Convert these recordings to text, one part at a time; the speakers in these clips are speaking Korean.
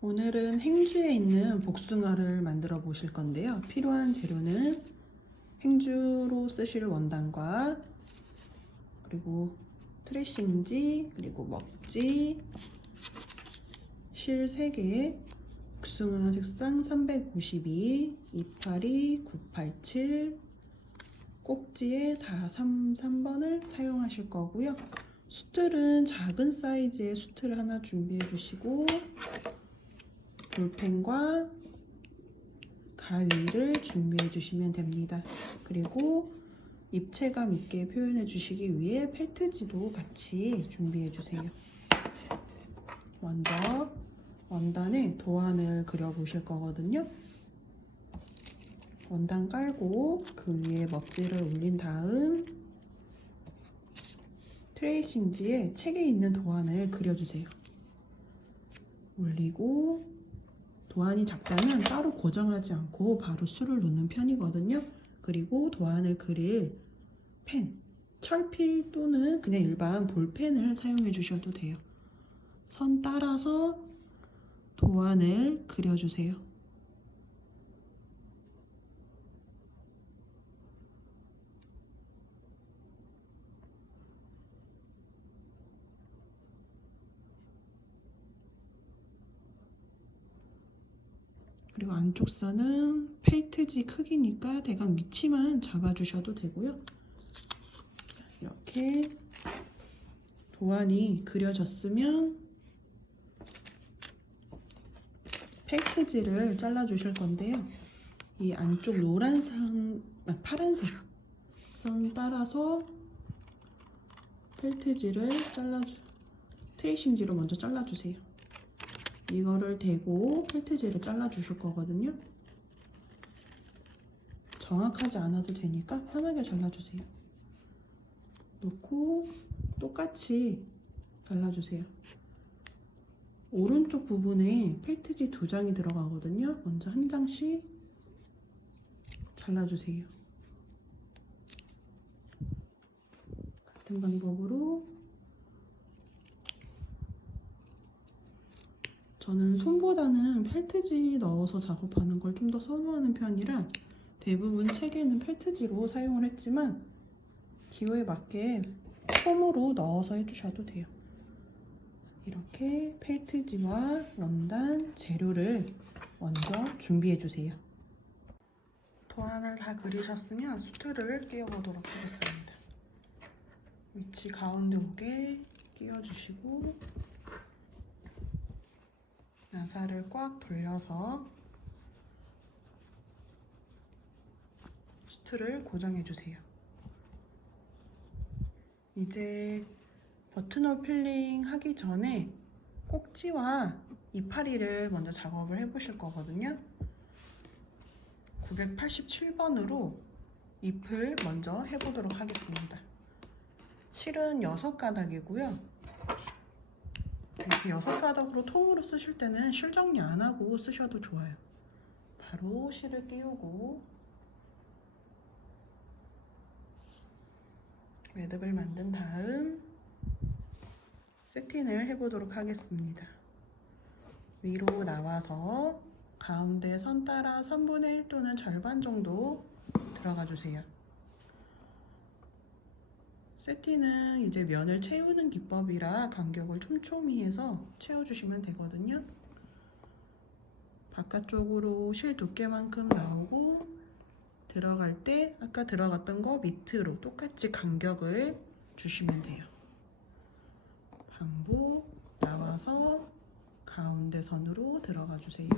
오늘은 행주에 있는 복숭아를 만들어 보실 건데요. 필요한 재료는 행주로 쓰실 원단과 그리고 트레싱지, 그리고 먹지, 실 3개, 복숭아 색상 352, 이파리 987, 꼭지에 433번을 사용하실 거고요. 수틀은 작은 사이즈의 수틀을 하나 준비해 주시고 볼펜과 가위를 준비해 주시면 됩니다. 그리고 입체감 있게 표현해 주시기 위해 펠트지도 같이 준비해 주세요. 먼저 원단에 도안을 그려 보실 거거든요. 원단 깔고 그 위에 먹지를 올린 다음 트레이싱지에 책에 있는 도안을 그려주세요. 올리고 도안이 작다면 따로 고정하지 않고 바로 술을 놓는 편이거든요. 그리고 도안을 그릴 펜, 철필 또는 그냥 일반 볼펜을 사용해 주셔도 돼요. 선 따라서 도안을 그려주세요. 그리고 안쪽 선은 펠트지 크기니까 대강 위치만 잡아주셔도 되고요. 이렇게 도안이 그려졌으면 펠트지를 잘라주실 건데요. 이 안쪽 파란색 선 따라서 펠트지를 트레이싱지로 먼저 잘라주세요. 이거를 대고 펠트지를 잘라주실 거거든요. 정확하지 않아도 되니까 편하게 잘라주세요. 놓고 똑같이 잘라주세요. 오른쪽 부분에 펠트지 2장이 들어가거든요. 먼저 한 장씩 잘라주세요. 같은 방법으로 저는 손보다는 펠트지 넣어서 작업하는 걸 좀 더 선호하는 편이라 대부분 책에는 펠트지로 사용을 했지만 기호에 맞게 폼으로 넣어서 해주셔도 돼요. 이렇게 펠트지와 원단, 재료를 먼저 준비해주세요. 도안을 다 그리셨으면 수틀을 끼워보도록 하겠습니다. 위치 가운데 오게 끼워주시고 나사를 꽉 돌려서 수틀을 고정해주세요. 이제 버튼홀 필링 하기 전에 꼭지와 이파리를 먼저 작업을 해보실 거거든요. 987번으로 잎을 먼저 해보도록 하겠습니다. 실은 6가닥이고요. 이렇게 6가닥으로 통으로 쓰실 때는 실 정리 안 하고 쓰셔도 좋아요. 바로 실을 끼우고 매듭을 만든 다음 세팅을 해보도록 하겠습니다. 위로 나와서 가운데 선 따라 3분의 1 또는 절반 정도 들어가 주세요. 세팅은 이제 면을 채우는 기법이라 간격을 촘촘히 해서 채워주시면 되거든요. 바깥쪽으로 실 두께만큼 나오고 들어갈 때 아까 들어갔던 거 밑으로 똑같이 간격을 주시면 돼요. 반복 나와서 가운데 선으로 들어가 주세요.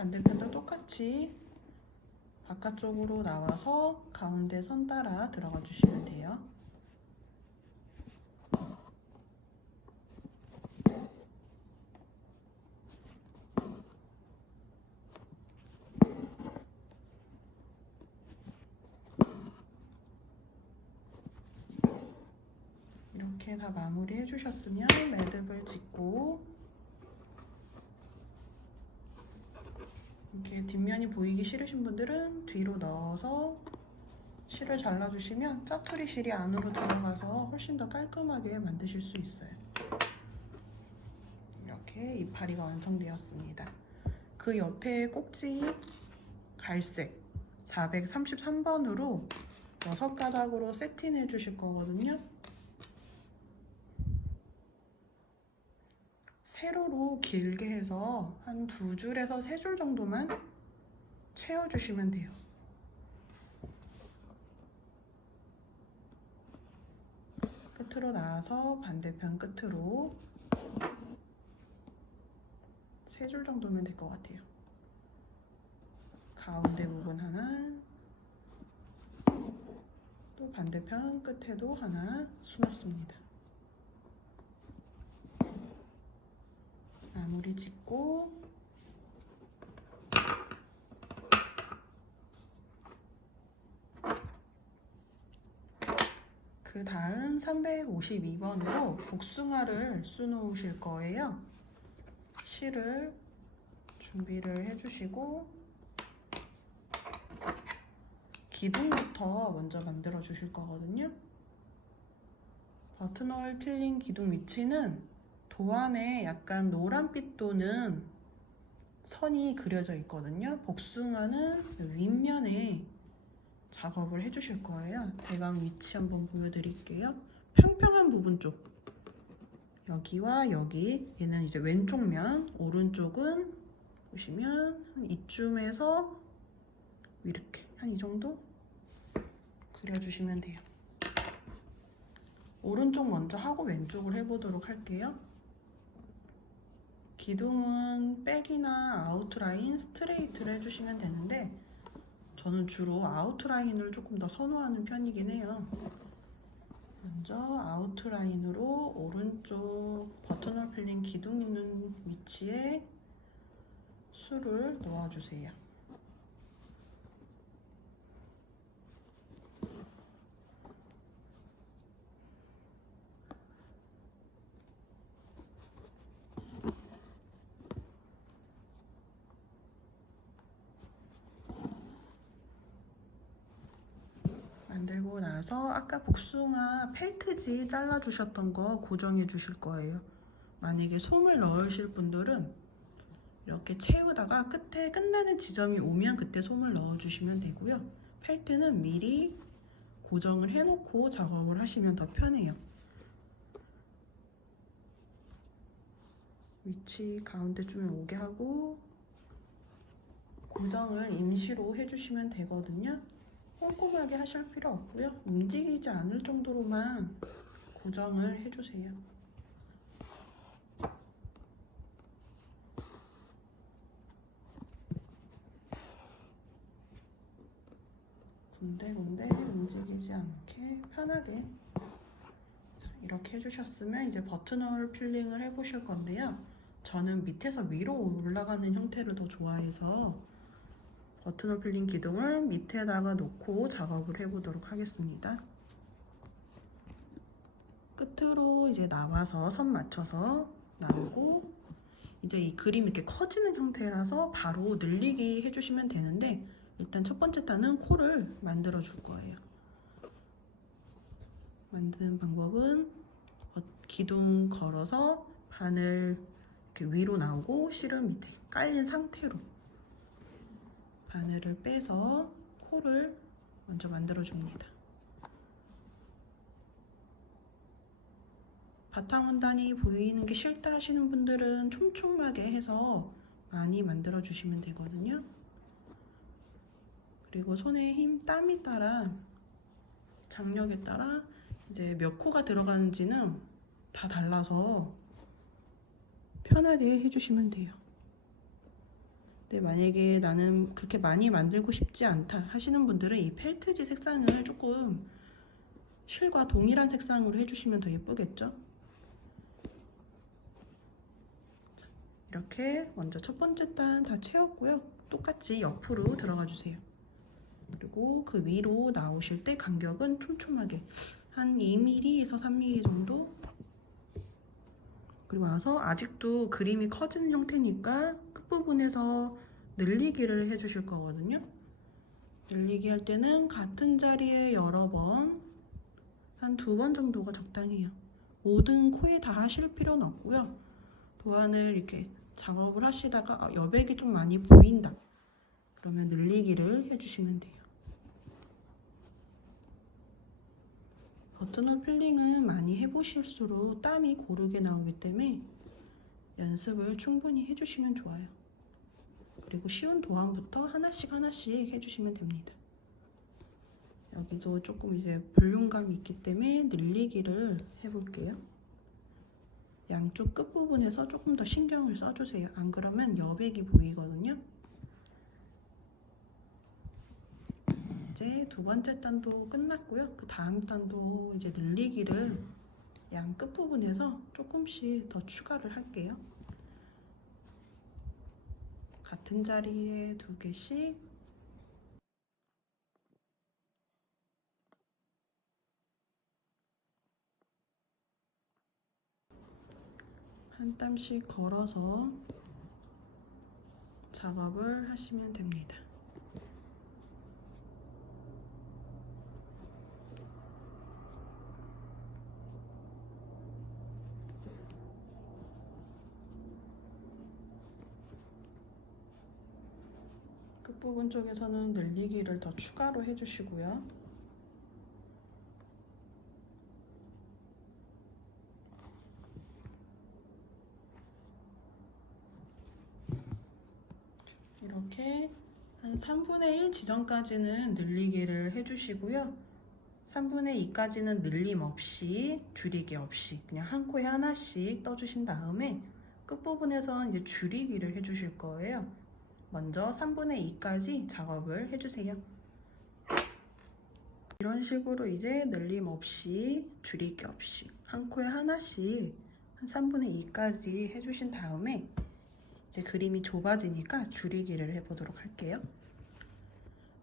반대편도 똑같이 바깥쪽으로 나와서 가운데 선 따라 들어가 주시면 돼요. 이렇게 다 마무리 해주셨으면 매듭을 짓고 이렇게 뒷면이 보이기 싫으신 분들은 뒤로 넣어서 실을 잘라주시면 짜투리 실이 안으로 들어가서 훨씬 더 깔끔하게 만드실 수 있어요. 이렇게 이파리가 완성되었습니다. 그 옆에 꼭지 갈색 433번으로 6가닥으로 세팅해 주실 거거든요. 세로로 길게 해서 한 2줄에서 3줄 정도만 채워주시면 돼요. 끝으로 나와서 반대편 끝으로 3줄 정도면 될 것 같아요. 가운데 부분 하나, 또 반대편 끝에도 하나 수놓습니다. 마무리 짓고 그 다음 352번으로 복숭아를 수놓으실 거예요. 실을 준비를 해주시고 기둥부터 먼저 만들어 주실 거거든요. 버튼홀 필링 기둥 위치는 도안에 약간 노란빛 도는 선이 그려져 있거든요. 복숭아는 윗면에 작업을 해주실 거예요. 배관 위치 한번 보여드릴게요. 평평한 부분 쪽, 여기와 여기, 얘는 이제 왼쪽 면, 오른쪽은 보시면 한 이쯤에서 이렇게 한 이 정도 그려주시면 돼요. 오른쪽 먼저 하고 왼쪽을 해보도록 할게요. 기둥은 백이나 아웃라인, 스트레이트를 해주시면 되는데 저는 주로 아웃라인을 조금 더 선호하는 편이긴 해요. 먼저 아웃라인으로 오른쪽 버튼홀 필링 기둥 있는 위치에 술을 놓아주세요. 만들고 나서 아까 복숭아 펠트지 잘라주셨던 거 고정해 주실 거예요. 만약에 솜을 넣으실 분들은 이렇게 채우다가 끝에 끝나는 지점이 오면 그때 솜을 넣어주시면 되고요. 펠트는 미리 고정을 해놓고 작업을 하시면 더 편해요. 위치 가운데쯤에 오게 하고 고정을 임시로 해주시면 되거든요. 꼼꼼하게 하실 필요 없고요. 움직이지 않을 정도로만 고정을 해주세요. 군데군데 움직이지 않게 편하게 이렇게 해주셨으면 이제 버튼홀 필링을 해보실 건데요. 저는 밑에서 위로 올라가는 형태를 더 좋아해서 버튼홀 필링 기둥을 밑에다가 놓고 작업을 해보도록 하겠습니다. 끝으로 이제 나와서 선 맞춰서 나오고 이제 이 그림 이렇게 커지는 형태라서 바로 늘리기 해주시면 되는데 일단 첫 번째 단은 코를 만들어 줄 거예요. 만드는 방법은 기둥 걸어서 바늘 이렇게 위로 나오고 실은 밑에 깔린 상태로 바늘을 빼서 코를 먼저 만들어 줍니다. 바탕 원단이 보이는 게 싫다 하시는 분들은 촘촘하게 해서 많이 만들어 주시면 되거든요. 그리고 손의 힘, 땀에 따라 장력에 따라 이제 몇 코가 들어가는지는 다 달라서 편하게 해주시면 돼요. 근데 만약에 나는 그렇게 많이 만들고 싶지 않다 하시는 분들은 이 펠트지 색상을 조금 실과 동일한 색상으로 해주시면 더 예쁘겠죠? 자, 이렇게 먼저 첫 번째 단 다 채웠고요. 똑같이 옆으로 들어가 주세요. 그리고 그 위로 나오실 때 간격은 촘촘하게 한 2mm에서 3mm 정도. 그리고 와서 아직도 그림이 커지는 형태니까 끝부분에서 늘리기를 해주실 거거든요. 늘리기 할 때는 같은 자리에 여러 번, 한 2번 정도가 적당해요. 모든 코에 다 하실 필요는 없고요. 도안을 이렇게 작업을 하시다가 여백이 좀 많이 보인다. 그러면 늘리기를 해주시면 돼요. 버튼홀 필링은 많이 해보실수록 땀이 고르게 나오기 때문에 연습을 충분히 해주시면 좋아요. 그리고 쉬운 도안부터 하나씩 해주시면 됩니다. 여기도 조금 이제 볼륨감이 있기 때문에 늘리기를 해볼게요. 양쪽 끝부분에서 조금 더 신경을 써주세요. 안 그러면 여백이 보이거든요. 이제 2번째 단도 끝났고요. 그 다음 단도 이제 늘리기를 양 끝부분에서 조금씩 더 추가를 할게요. 같은 자리에 2개씩 한 땀씩 걸어서 작업을 하시면 됩니다. 끝부분 쪽에서는 늘리기를 더 추가로 해주시고요. 이렇게 한 3분의 1 지점까지는 늘리기를 해주시고요. 3분의 2까지는 늘림 없이, 줄이기 없이 그냥 한 코에 하나씩 떠주신 다음에 끝부분에서 이제 줄이기를 해주실 거예요. 먼저 3분의 2까지 작업을 해주세요. 이런 식으로 이제 늘림 없이, 줄이기 없이 한 코에 하나씩 한 3분의 2까지 해주신 다음에 이제 그림이 좁아지니까 줄이기를 해보도록 할게요.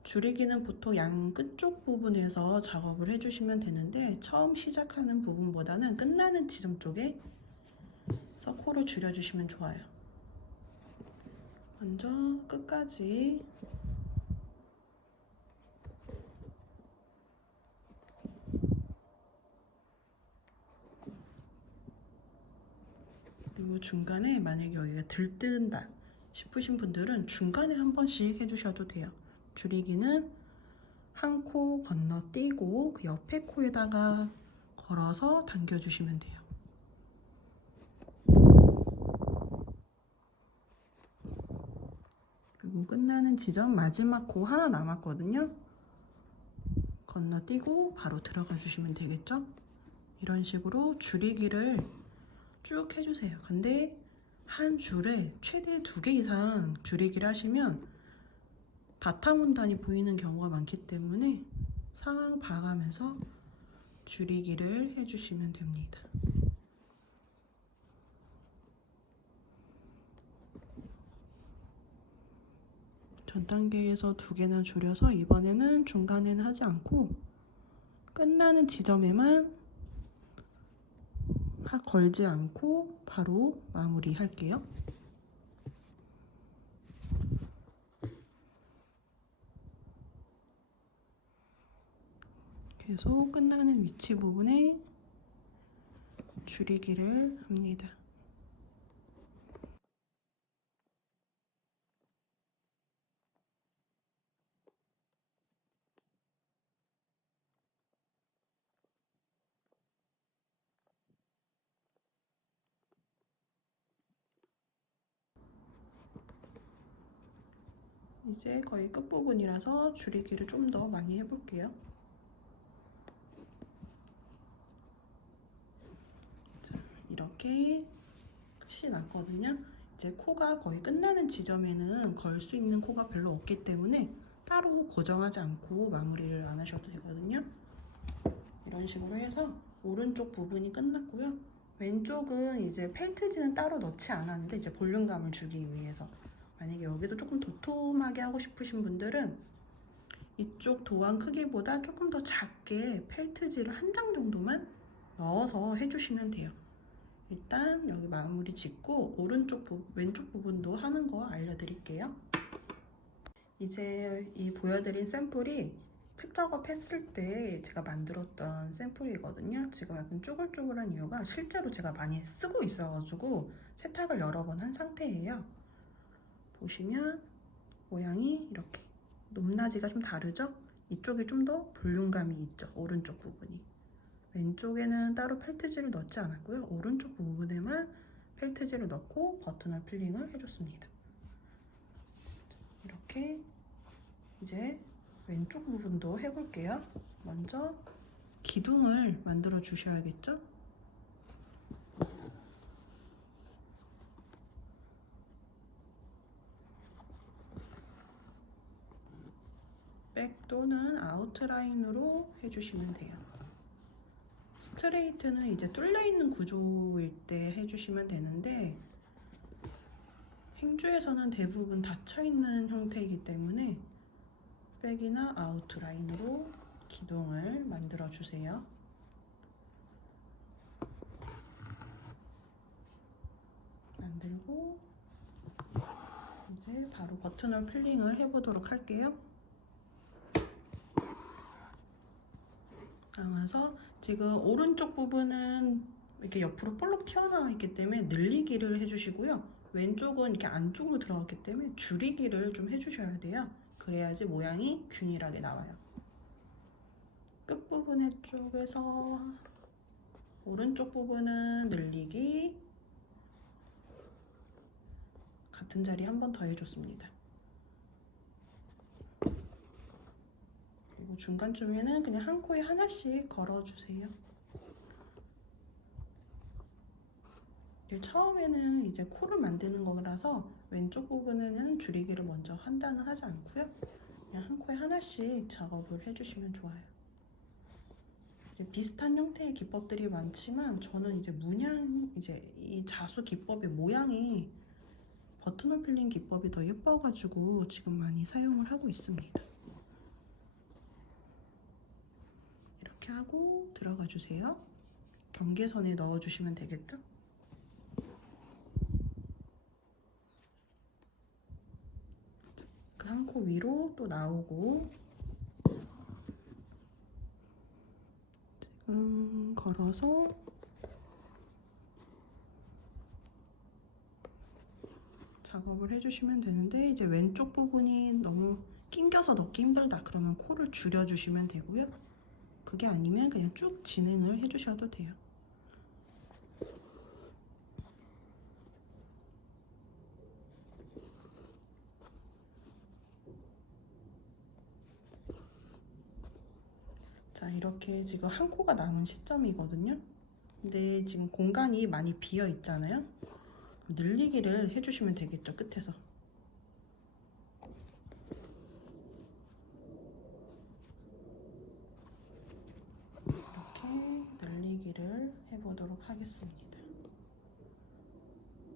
줄이기는 보통 양 끝쪽 부분에서 작업을 해주시면 되는데 처음 시작하는 부분보다는 끝나는 지점 쪽에 코를 줄여주시면 좋아요. 먼저 끝까지 그리고 중간에 만약에 여기가 들뜬다 싶으신 분들은 중간에 한 번씩 해주셔도 돼요. 줄이기는 한 코 건너뛰고 그 옆에 코에다가 걸어서 당겨주시면 돼요. 그리고 끝나는 지점 마지막 코 하나 남았거든요. 건너뛰고 바로 들어가 주시면 되겠죠? 이런 식으로 줄이기를 쭉 해주세요. 근데 한 줄에 최대 2개 이상 줄이기를 하시면 바타문단이 보이는 경우가 많기 때문에 상황 봐가면서 줄이기를 해주시면 됩니다. 전 단계에서 2개나 줄여서 이번에는 중간에는 하지 않고 끝나는 지점에만 걸지 않고 바로 마무리 할게요. 계속 끝나는 위치 부분에 줄이기를 합니다. 이제 거의 끝부분이라서 줄이기를 좀 더 많이 해볼게요. 자, 이렇게 끝이 났거든요. 이제 코가 거의 끝나는 지점에는 걸 수 있는 코가 별로 없기 때문에 따로 고정하지 않고 마무리를 안 하셔도 되거든요. 이런 식으로 해서 오른쪽 부분이 끝났고요. 왼쪽은 이제 펠트지는 따로 넣지 않았는데 이제 볼륨감을 주기 위해서 만약에 여기도 조금 도톰하게 하고 싶으신 분들은 이쪽 도안 크기보다 조금 더 작게 펠트지를 한 장 정도만 넣어서 해주시면 돼요. 일단 여기 마무리 짓고 왼쪽 부분도 하는 거 알려드릴게요. 이제 이 보여드린 샘플이 특작업 했을 때 제가 만들었던 샘플이거든요. 지금 약간 쭈글쭈글한 이유가 실제로 제가 많이 쓰고 있어가지고 세탁을 여러 번 한 상태예요. 보시면 모양이 이렇게 높낮이가 좀 다르죠? 이쪽이 좀 더 볼륨감이 있죠, 오른쪽 부분이. 왼쪽에는 따로 펠트지를 넣지 않았고요, 오른쪽 부분에만 펠트지를 넣고 버튼홀 필링을 해줬습니다. 이렇게 이제 왼쪽 부분도 해볼게요. 먼저 기둥을 만들어 주셔야겠죠? 백 또는 아웃라인으로 해주시면 돼요. 스트레이트는 이제 뚫려있는 구조일 때 해주시면 되는데 행주에서는 대부분 닫혀있는 형태이기 때문에 백이나 아웃라인으로 기둥을 만들어 주세요. 만들고 이제 바로 버튼홀 필링을 해보도록 할게요. 나와서 지금 오른쪽 부분은 이렇게 옆으로 볼록 튀어나와 있기 때문에 늘리기를 해주시고요. 왼쪽은 이렇게 안쪽으로 들어갔기 때문에 줄이기를 좀 해주셔야 돼요. 그래야지 모양이 균일하게 나와요. 끝부분 쪽에서 오른쪽 부분은 늘리기, 같은 자리 한 번 더 해줬습니다. 그리고 중간쯤에는 그냥 한 코에 하나씩 걸어주세요. 처음에는 이제 코를 만드는 거라서 왼쪽 부분에는 줄이기를 먼저 한다는 하지 않고요. 그냥 한 코에 하나씩 작업을 해주시면 좋아요. 이제 비슷한 형태의 기법들이 많지만 저는 이제 이 자수 기법의 모양이 버튼홀 필링 기법이 더 예뻐가지고 지금 많이 사용을 하고 있습니다. 이렇게 하고 들어가 주세요. 경계선에 넣어주시면 되겠죠? 그 한 코 위로 또 나오고 지금 걸어서 작업을 해주시면 되는데 이제 왼쪽 부분이 너무 낑겨서 넣기 힘들다 그러면 코를 줄여주시면 되고요. 그게 아니면 그냥 쭉 진행을 해주셔도 돼요. 자, 이렇게 지금 한 코가 남은 시점이거든요. 근데 지금 공간이 많이 비어 있잖아요. 늘리기를 해주시면 되겠죠, 끝에서. 이렇게 늘리기를 해보도록 하겠습니다.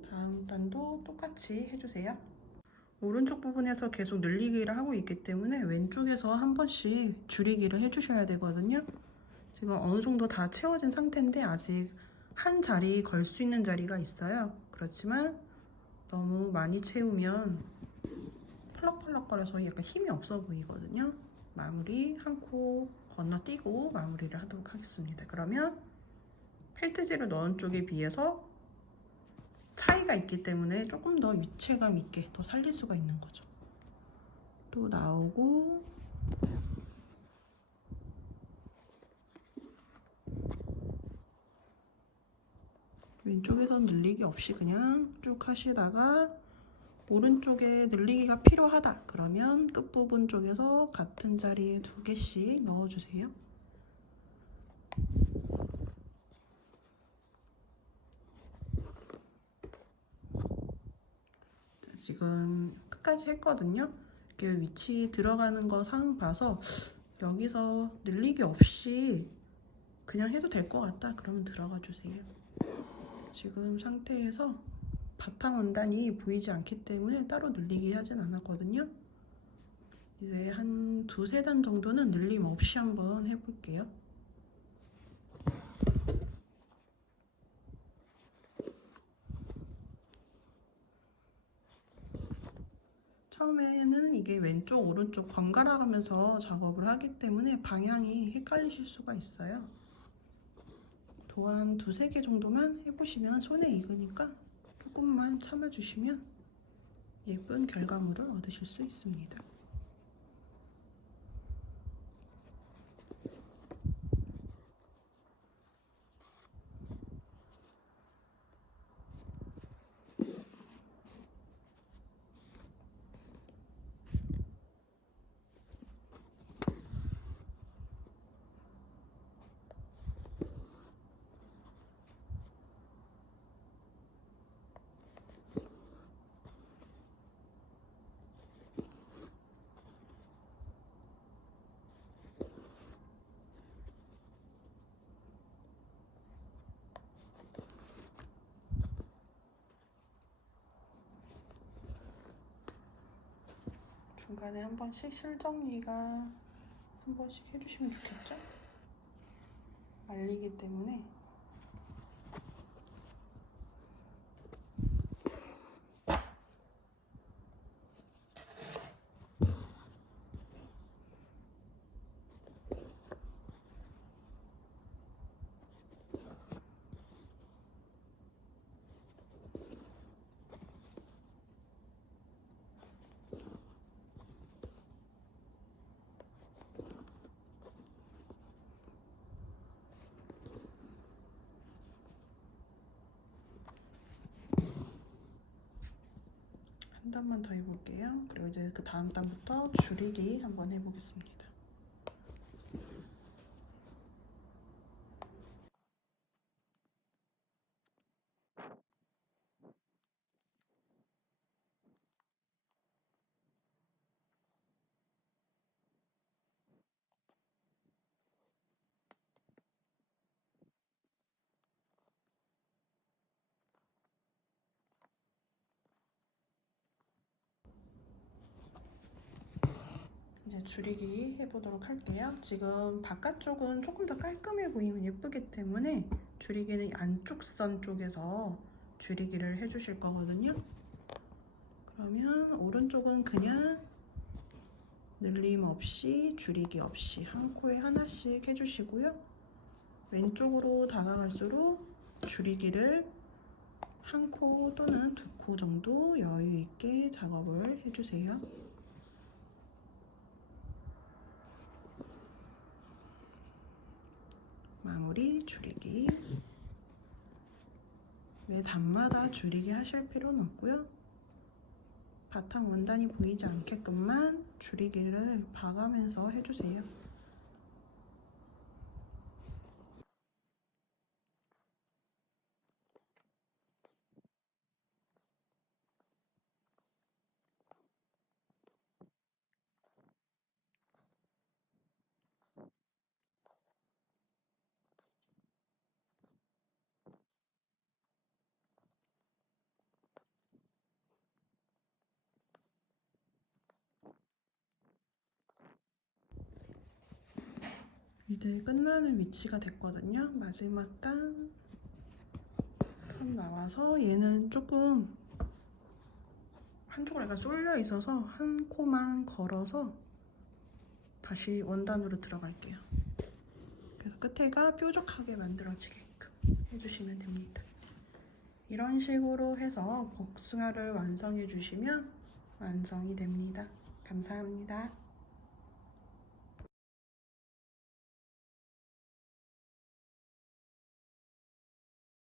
다음 단도 똑같이 해주세요. 오른쪽 부분에서 계속 늘리기를 하고 있기 때문에 왼쪽에서 한 번씩 줄이기를 해주셔야 되거든요. 지금 어느 정도 다 채워진 상태인데 아직 한 자리 걸 수 있는 자리가 있어요. 그렇지만 너무 많이 채우면 펄럭펄럭거려서 약간 힘이 없어 보이거든요. 마무리 한 코 건너뛰고 마무리를 하도록 하겠습니다. 그러면 펠트지를 넣은 쪽에 비해서 차이가 있기 때문에 조금 더 위체감 있게 더 살릴 수가 있는 거죠. 또 나오고 왼쪽에서 늘리기 없이 그냥 쭉 하시다가 오른쪽에 늘리기가 필요하다 그러면 끝부분 쪽에서 같은 자리에 2개씩 넣어주세요. 자, 지금 끝까지 했거든요. 이렇게 위치 들어가는 거 상황 봐서 여기서 늘리기 없이 그냥 해도 될 것 같다 그러면 들어가 주세요. 지금 상태에서 바탕 원단이 보이지 않기 때문에 따로 늘리기 하진 않았거든요. 이제 한 두세 단 정도는 늘림 없이 한번 해볼게요. 처음에는 이게 왼쪽 오른쪽 번갈아 가면서 작업을 하기 때문에 방향이 헷갈리실 수가 있어요. 도안 두세 개 정도만 해보시면 손에 익으니까 조금만 참아주시면 예쁜 결과물을 얻으실 수 있습니다. 중간에 한 번씩 실정리가 한 번씩 해주시면 좋겠죠? 말리기 때문에. 한 단만 더 해볼게요. 그리고 이제 그 다음 단부터 줄이기 한번 해보겠습니다. 이제 줄이기 해보도록 할게요. 지금 바깥쪽은 조금 더 깔끔해 보이면 예쁘기 때문에 줄이기는 안쪽 선 쪽에서 줄이기를 해주실 거거든요. 그러면 오른쪽은 그냥 늘림 없이 줄이기 없이 한 코에 하나씩 해주시고요. 왼쪽으로 다가갈수록 줄이기를 한 코 또는 두 코 정도 여유 있게 작업을 해주세요. 마무리 줄이기. 매 단마다 줄이기 하실 필요는 없고요. 바탕 원단이 보이지 않게끔만 줄이기를 봐가면서 해주세요. 이제 끝나는 위치가 됐거든요. 마지막 단 나와서 얘는 조금 한쪽으로 약간 쏠려 있어서 한 코만 걸어서 다시 원단으로 들어갈게요. 그래서 끝에가 뾰족하게 만들어지게끔 해주시면 됩니다. 이런 식으로 해서 복숭아를 완성해 주시면 완성이 됩니다. 감사합니다.